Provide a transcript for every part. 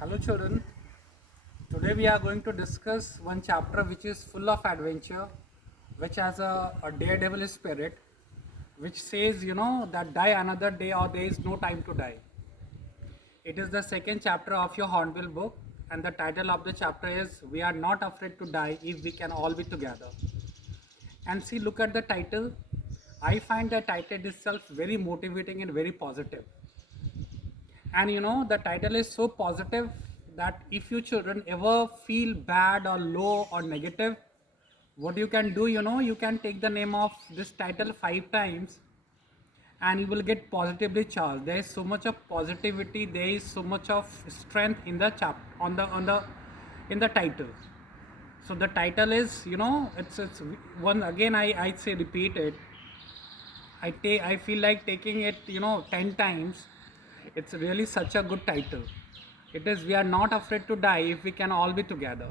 Hello children, today we are going to discuss one chapter which is full of adventure, which has a daredevil spirit, which says, that die another day or there is no time to die. It is the second chapter of your Hornbill book, and the title of the chapter is We Are Not Afraid to Die If We Can All Be Together. And see, look at the title. I find the title itself very motivating and very positive. And the title is so positive that if you children ever feel bad or low or negative, what you can do, you can take the name of this title 5 times and you will get positively charged. There is so much of positivity, there is so much of strength in the in the title. So the title is, it's one again, I say repeat it. I feel like taking it 10 times. It's really such a good title. It is We Are Not Afraid to Die If We Can All Be Together.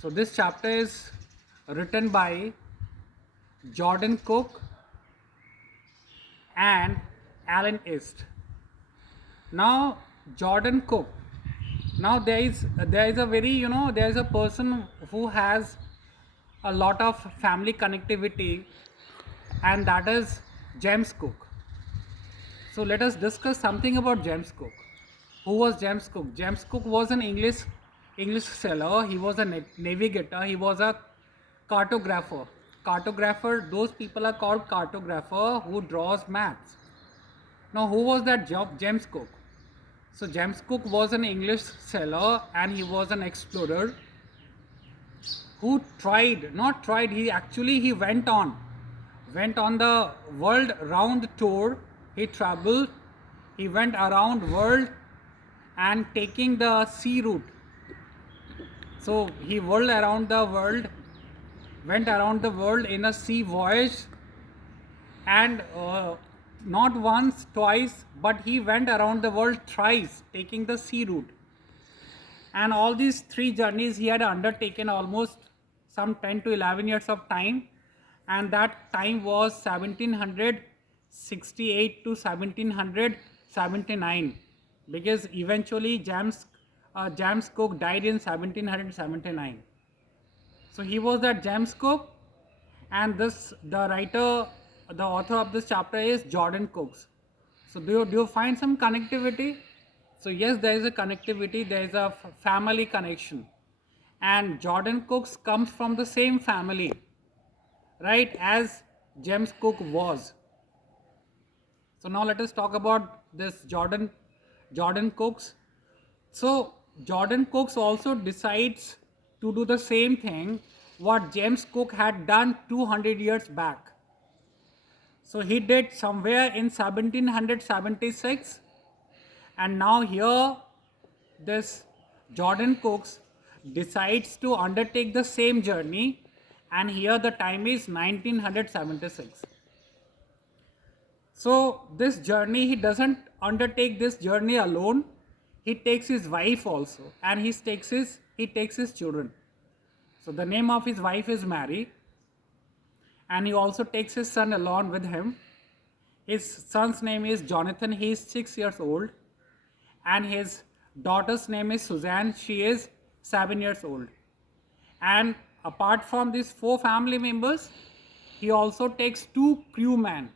So this chapter is written by Jordan Cook and Alan East. Now Jordan Cook. Now there is a very there is a person who has a lot of family connectivity, and that is James Cook. So let us discuss something about James Cook. Who was James Cook? James Cook was an English sailor. He was a navigator. He was a cartographer. Cartographer. Those people are called cartographer who draws maps. Now, who was that job? James Cook. So James Cook was an English sailor and he was an explorer who not tried. He went on the world round tour. He traveled. He went around world and taking the sea route. So he went around the world in a sea voyage, and not once, twice, but he went around the world thrice, taking the sea route. And all these 3 journeys he had undertaken almost some 10 to 11 years of time, and that time was 1768 to 1779, because eventually James Cook died in 1779. So he was that James Cook, and the author of this chapter is Jordan Cooks. So do you find some connectivity? So yes, there is a connectivity. There is a family connection, and Jordan Cooks comes from the same family, right, as James Cook was. So now let us talk about this Jordan Cooks. So Jordan Cooks also decides to do the same thing what James Cook had done 200 years back. So he did somewhere in 1776, and now here this Jordan Cooks decides to undertake the same journey, and here the time is 1976. So this journey, he doesn't undertake this journey alone. He takes his wife also, and he takes his children. So the name of his wife is Mary, and he also takes his son along with him. His son's name is Jonathan. He is 6 years old, and his daughter's name is Suzanne. She is 7 years old. And apart from these 4 family members, he also takes 2 crewmen.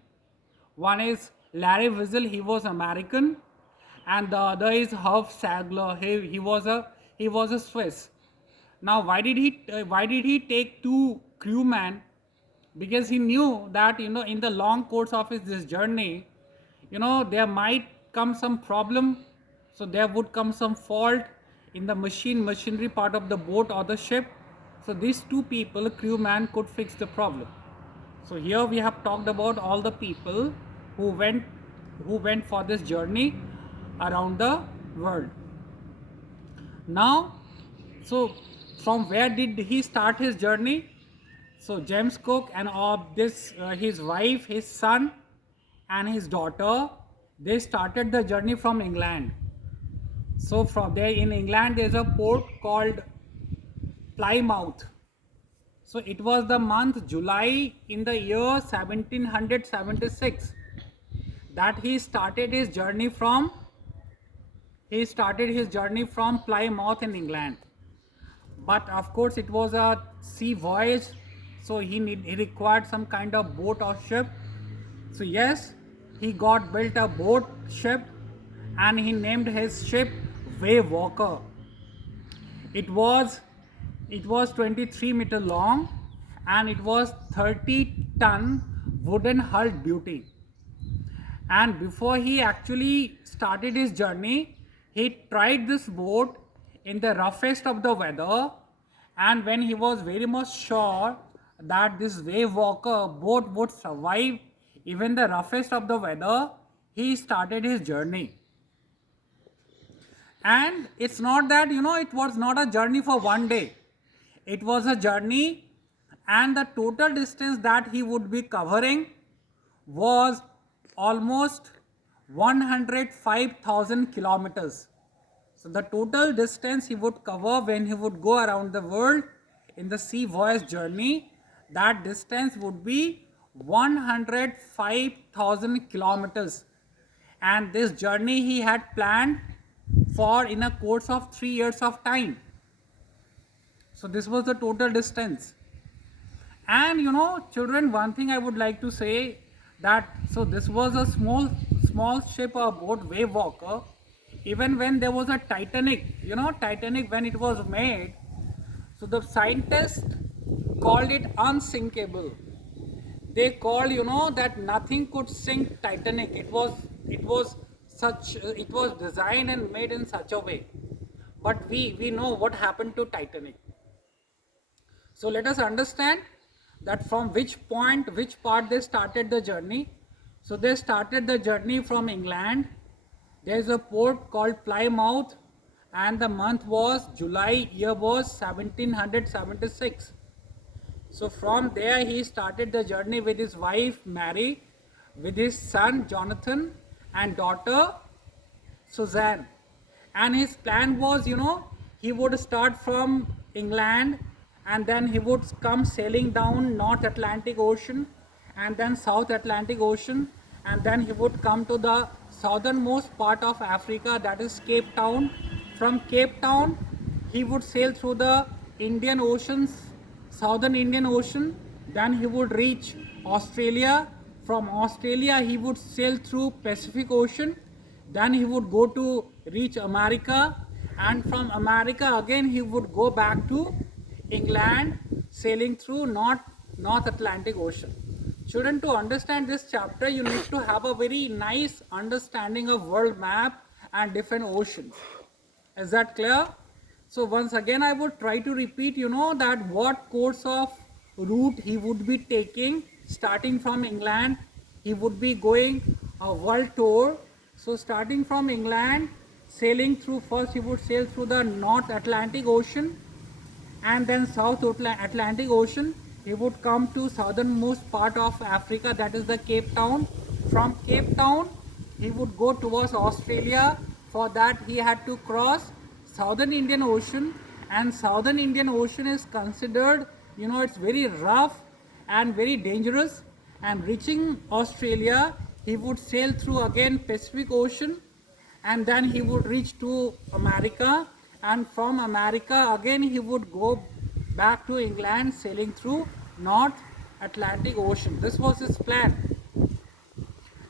One is Larry Wiesel, he was American, and the other is Herb Sagler. He was a Swiss. Now, why did he take 2 crewmen? Because he knew that in the long course of this journey, there might come some problem. So there would come some fault in the machinery part of the boat or the ship. So these 2 people, crewman, could fix the problem. So here we have talked about all the people who went for this journey around the world. Now, so from where did he start his journey? So James Cook and his wife, his son, and his daughter, they started the journey from England. So from there in England, there is a port called Plymouth. So it was the month July in the year 1776 that he started his journey from he started his journey from Plymouth in England. But of course, it was a sea voyage, so he required some kind of boat or ship. So yes, he got built a boat ship, and he named his ship Wave Walker. It was 23-meter long, and it was 30-ton wooden hulled beauty. And before he actually started his journey, he tried this boat in the roughest of the weather, and when he was very much sure that this wave walker boat would survive even the roughest of the weather, he started his journey. And it's not that, it was not a journey for one day. It was a journey, and the total distance that he would be covering was almost 105,000 kilometers. So the total distance he would cover when he would go around the world in the sea voyage journey, that distance would be 105,000 kilometers. And this journey he had planned for in a course of 3 years of time. So this was the total distance. And children, one thing I would like to say that, so this was a small ship or boat, wave walker. Even when there was a Titanic, Titanic, when it was made, so the scientists called it unsinkable. They called, that nothing could sink Titanic. It was designed and made in such a way. But we know what happened to Titanic. So let us understand that from which part they started the journey. So they started the journey from England. There is a port called Plymouth, and the month was July, year was 1776. So from there he started the journey with his wife Mary, with his son Jonathan and daughter Suzanne. And his plan was, he would start from England, and then he would come sailing down North Atlantic Ocean and then South Atlantic Ocean, and then he would come to the southernmost part of Africa, that is Cape Town. From Cape Town he would sail through the Indian Oceans, Southern Indian Ocean, then he would reach Australia. From Australia he would sail through Pacific Ocean, then he would go to reach America, and from America again he would go back to England, sailing through North Atlantic Ocean. Children, to understand this chapter, you need to have a very nice understanding of world map and different oceans. Is that clear? So once again I would try to repeat, that what course of route he would be taking. Starting from England, he would be going a world tour. So starting from England, sailing through, first he would sail through the North Atlantic Ocean and then South Atlantic Ocean. He would come to southernmost part of Africa, that is the Cape Town. From Cape Town he would go towards Australia. For that he had to cross Southern Indian Ocean, and Southern Indian Ocean is considered, it's very rough and very dangerous. And reaching Australia, he would sail through again Pacific Ocean, and then he would reach to America, and from America again he would go back to England, sailing through North Atlantic Ocean. This was his plan,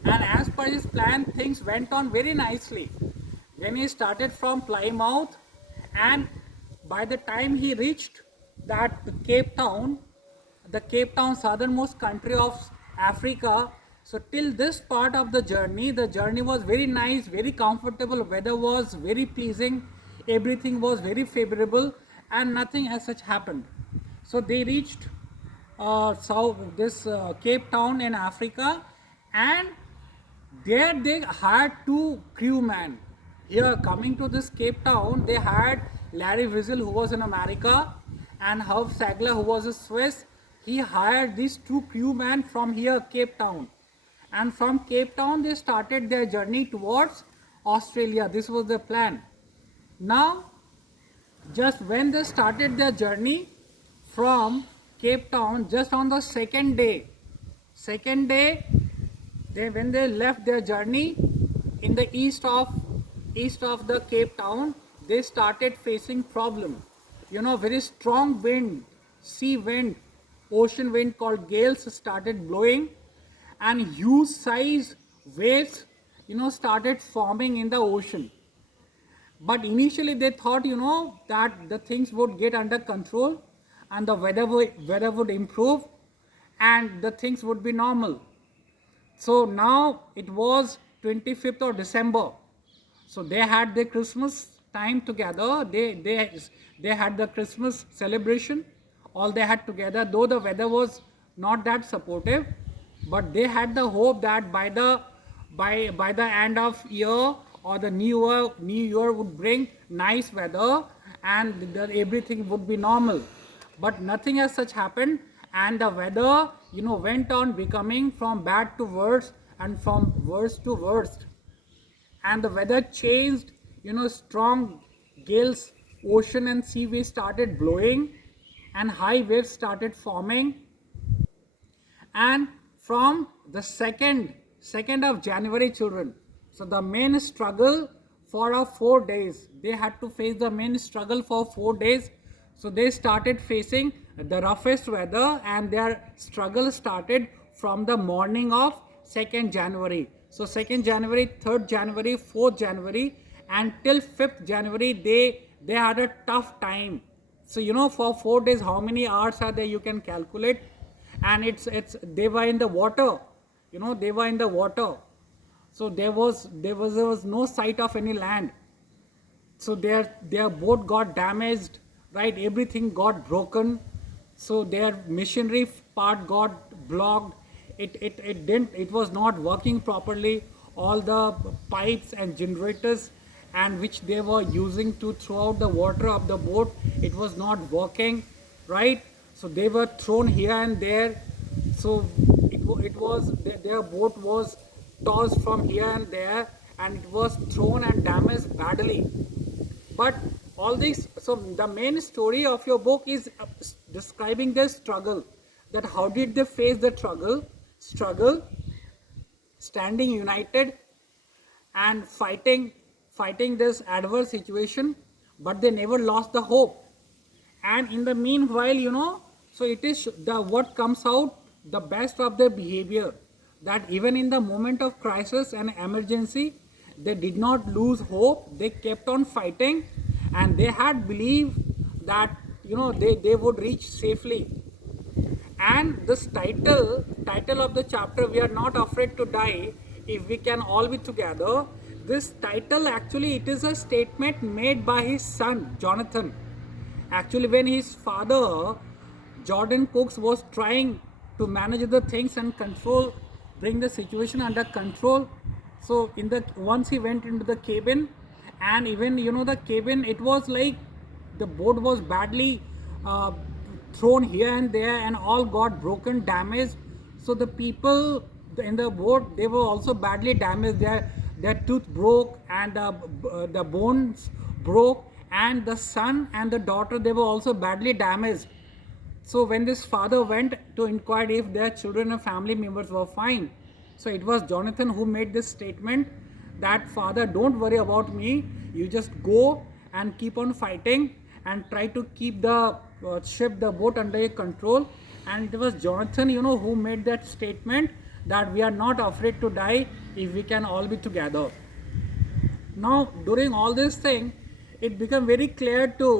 and as per his plan, things went on very nicely. When he started from Plymouth, and by the time he reached that Cape Town, the Cape Town, southernmost country of Africa, so till this part of the journey was very nice, very comfortable, weather was very pleasing, everything was very favorable, and nothing as such happened. So they reached Cape Town in Africa, and there they hired two crewmen. Here coming to this Cape Town, they hired Larry Wiesel, who was in America, and Herb Sagler, who was a Swiss. He hired these two crewmen from here, Cape Town. And from Cape Town, they started their journey towards Australia. This was the plan. Now, just when they started their journey from Cape Town, just on the second day, when they left their journey in the east of east of the Cape Town, they started facing problem. Very strong wind, sea wind, ocean wind called gales started blowing, and huge size waves, started forming in the ocean. But initially they thought, that the things would get under control and the weather would improve and the things would be normal. So now it was 25th of December. So they had their Christmas time together. They had the Christmas celebration. All they had together, though the weather was not that supportive, but they had the hope that by the end of year or the new year would bring nice weather and everything would be normal. But nothing as such happened, and the weather went on becoming from bad to worse and from worse to worst. And the weather changed, strong gales, ocean and sea waves started blowing and high waves started forming. And from the second of January, children, so the main struggle for 4 days, they had to face the main struggle for 4 days. So they started facing the roughest weather, and their struggle started from the morning of 2nd January. So 2nd January, 3rd January, 4th January, and till 5th January, they had a tough time. So for 4 days, how many hours are there? You can calculate, and it's they were in the water. They were in the water. So there was no sight of any land. So their boat got damaged, right? Everything got broken. So their machinery part got blocked. It was not working properly. All the pipes and generators and which they were using to throw out the water of the boat, it was not working, right? So they were thrown here and there. So it was their boat was tossed from here and there, and it was thrown and damaged badly. But all this, so the main story of your book is describing their struggle, that how did they face the struggle, standing united and fighting this adverse situation, but they never lost the hope. And in the meanwhile, so it is the what comes out, the best of their behavior, that even in the moment of crisis and emergency, they did not lose hope. They kept on fighting, and they had believed that they would reach safely. And this title of the chapter, "We Are Not Afraid to Die If We Can All Be Together," this title actually it is a statement made by his son Jonathan. Actually, when his father Jordan Cooks was trying to manage the things and bring the situation under control. So once he went into the cabin, and even the cabin, it was like the boat was badly thrown here and there, and all got broken, damaged. So the people in the boat, they were also badly damaged. Their tooth broke, and the bones broke, and the son and the daughter, they were also badly damaged. So when this father went to inquire if their children and family members were fine, so it was Jonathan who made this statement that, "Father, don't worry about me. You just go and keep on fighting and try to keep the the boat under your control." And it was Jonathan, who made that statement that we are not afraid to die if we can all be together. Now, during all this thing, it became very clear to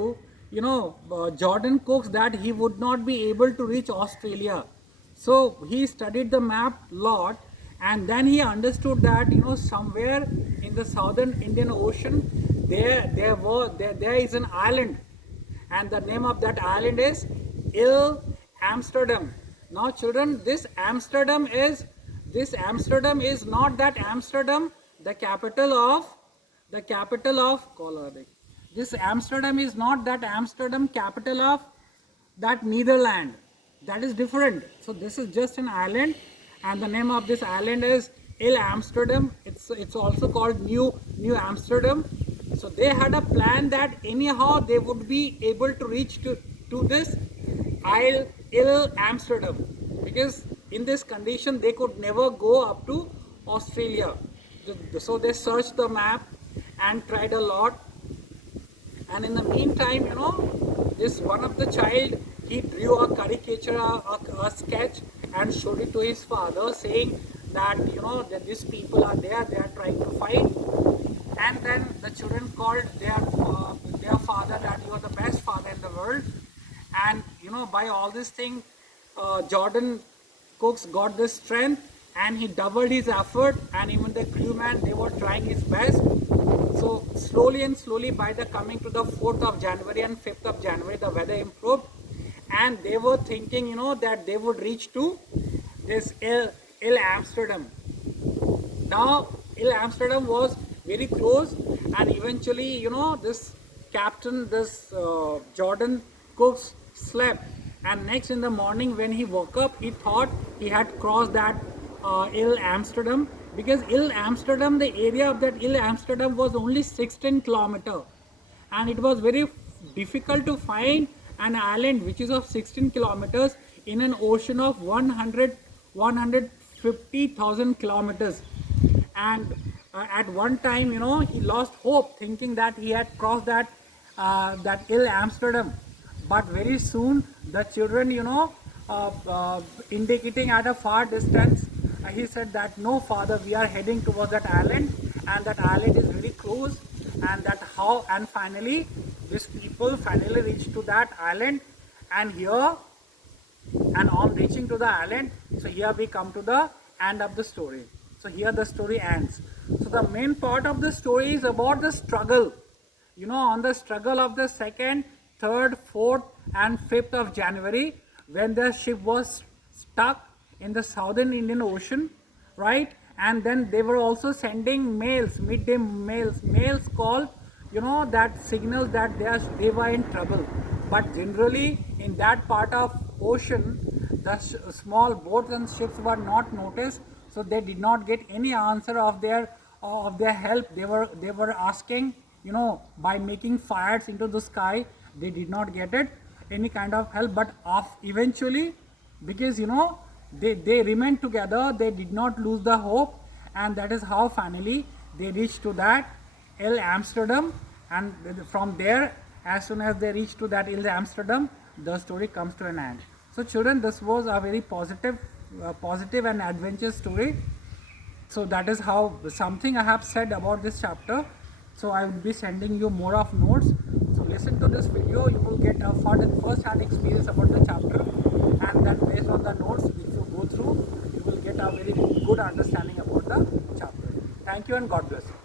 Jordan Cooks that he would not be able to reach Australia. So he studied the map lot, and then he understood that somewhere in the southern Indian Ocean there is an island, and the name of that island is Ill Amsterdam. Now, children, this Amsterdam is not that Amsterdam, the capital of this Amsterdam is not that Amsterdam, capital of that Netherlands. That is different. So this is just an island, and the name of this island is Ill Amsterdam. It's also called New Amsterdam. So they had a plan that anyhow they would be able to reach to this Ill Amsterdam, because in this condition they could never go up to Australia. So they searched the map, and tried a lot. And in the meantime, this one of the child, he drew a caricature, a sketch, and showed it to his father, saying that that these people are there, they are trying to fight. And then the children called their father that you are the best father in the world. And by all this thing, Jordan Cooks got this strength, and he doubled his effort, and even the crewmen, they were trying his best. So slowly and slowly, by the coming to the 4th of January and 5th of January, the weather improved, and they were thinking that they would reach to this Il Amsterdam. Now Il Amsterdam was very close, and eventually this captain, this Jordan Cooks, slept, and next in the morning when he woke up, he thought he had crossed that Il Amsterdam, because Il Amsterdam, the area of that Il Amsterdam was only 16 kilometer, and it was very difficult to find an island which is of 16 kilometers in an ocean of 150,000 kilometers. And at one time, he lost hope, thinking that he had crossed that Il Amsterdam. But very soon, the children, indicating at a far distance, he said that no, father, we are heading towards that island, and that island is very close. And finally, these people finally reached to that island, and on reaching to the island, so here we come to the end of the story. So here the story ends. So the main part of the story is about the struggle, on the struggle of the 2nd, 3rd, 4th and 5th of January, when the ship was stuck in the southern Indian Ocean, right? And then they were also sending mails, midday mails called, that signals that they were in trouble. But generally in that part of ocean, the small boats and ships were not noticed, so they did not get any answer of their help. They were asking, by making fires into the sky, they did not get it any kind of help. But eventually, because they remained together, they did not lose the hope, and that is how finally they reached to that Il Amsterdam. And from there, as soon as they reached to that Il Amsterdam, the story comes to an end. So children, this was a very positive and adventure story. So that is how something I have said about this chapter. So I will be sending you more of notes. So listen to this video, you will get a first-hand experience about the chapter, and then based on the notes, if you go through, you will get a very good understanding about the chapter. Thank you and God bless you.